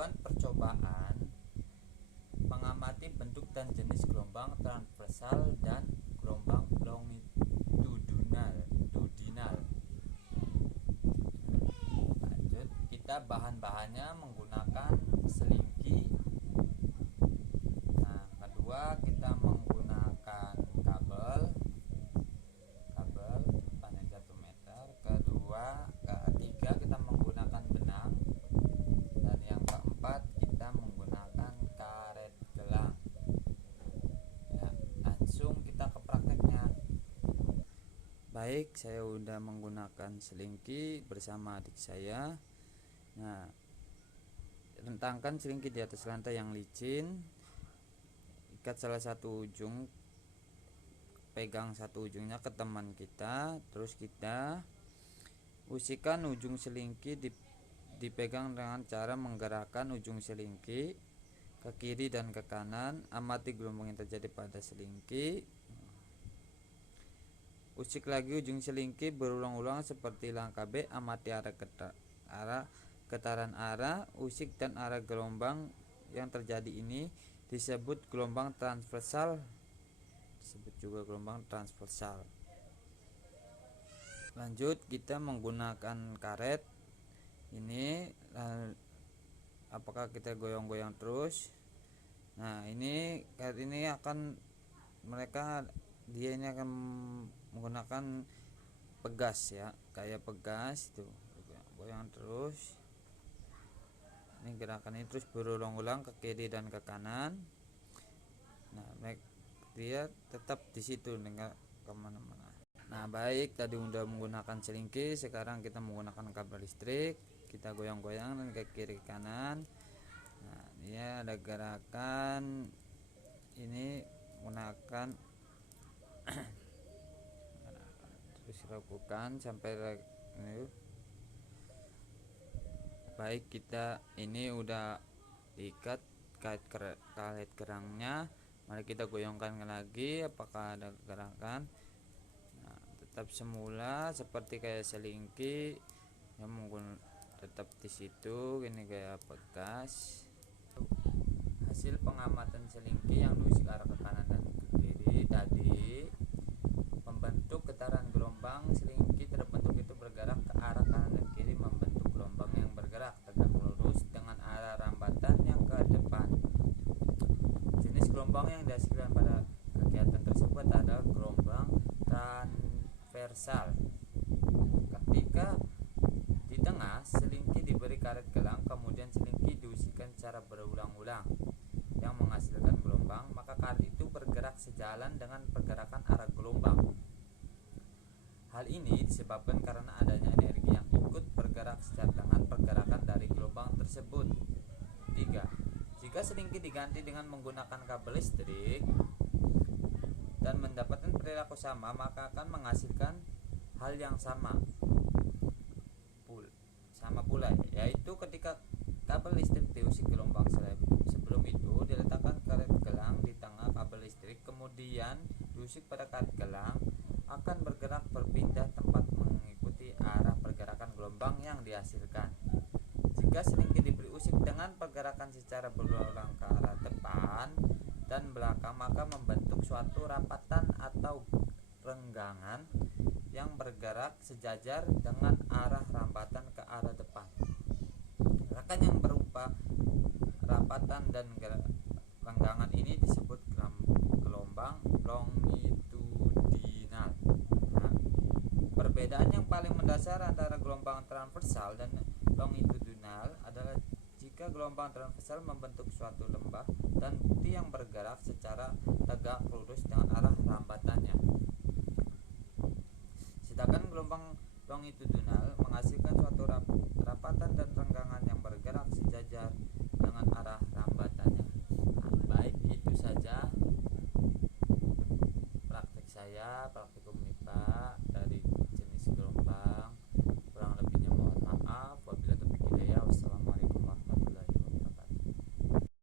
Tujuan percobaan mengamati bentuk dan jenis gelombang transversal dan gelombang longitudinal. Lanjut, kita bahan-bahannya menggunakan selingki. Nah, kedua kita menggunakan kabel panjang 1 meter. Ketiga kita menggunakan benang, dan yang keempat kita menggunakan karet gelang. Ya, langsung kita ke prakteknya. Baik, saya udah menggunakan selingki bersama adik saya. Nah, rentangkan selingki di atas lantai yang licin, ikat salah satu ujung, pegang satu ujungnya ke teman kita, terus kita usikan ujung selingki dipegang dengan cara menggerakkan ujung selingki ke kiri dan ke kanan. Amati gelombang yang terjadi pada selingki. Usik lagi ujung selingki berulang-ulang seperti langkah B. Amati getaran arah, usik dan arah gelombang yang terjadi ini disebut gelombang transversal. Disebut juga gelombang transversal. Lanjut, kita menggunakan karet ini. Apakah kita goyang-goyang terus? Nah, ini karet ini akan dia ini akan menggunakan pegas ya, kayak pegas itu, goyang terus. Ini gerakan ini terus berulang-ulang ke kiri dan ke kanan. Nah, dia tetap di situ, enggak kemana-mana. Nah, baik, tadi udah menggunakan selingki, sekarang kita menggunakan kabel listrik. Kita goyang-goyang dan ke kiri ke kanan. Nah, ini ada gerakan ini menggunakan terus lakukan sampai ini. Baik, kita ini udah diikat karet gerangnya. Mari kita goyangkan lagi, apakah ada gerakan. Nah, tetap semula seperti kayak selingki yang tetap di situ, ini kayak pegas. Hasil pengamatan selingki yang diusik arah ke kanan dan ke kiri tadi membentuk getaran gelombang. Selingki terbentuk itu bergerak ke arah kanan dan kiri, membentuk gelombang yang bergerak tegak lurus dengan arah rambatan yang ke depan. Jenis gelombang yang dihasilkan pada kegiatan tersebut adalah gelombang transversal. Ketika di tengah selingki diberi karet gelang, kemudian selingki diusikan secara berulang-ulang yang menghasilkan gelombang, maka karet itu bergerak sejalan dengan pergerakan arah gelombang. Hal ini disebabkan karena adanya energi yang ikut bergerak sejalan dengan pergerakan dari gelombang tersebut. 3. Jika selingki diganti dengan menggunakan kabel listrik dan mendapatkan perilaku sama, maka akan menghasilkan hal yang sama pula, yaitu ketika kabel listrik diusik gelombang sebelum itu diletakkan karet gelang di tengah kabel listrik, kemudian diusik pada karet gelang, akan bergerak berpindah tempat mengikuti arah pergerakan gelombang yang dihasilkan. Jika selingki diberi usik dengan pergerakan secara berulang ke arah depan dan belakang, maka membentuk suatu rapatan atau renggangan yang bergerak sejajar dengan arah rambatan ke arah depan. Gerakan yang berupa rapatan dan renggangan ini disebut gelombang longitudinal. Nah, perbedaan yang paling mendasar antara gelombang transversal dan longitudinal adalah jika gelombang transversal membentuk suatu lembah dan bukti yang bergerak secara tegak lurus dengan arah rambatannya. Sedangkan gelombang longitudinal menghasilkan suatu rapatan dan renggangan yang bergerak sejajar dengan arah rambatannya. Nah, baik, itu saja praktek saya.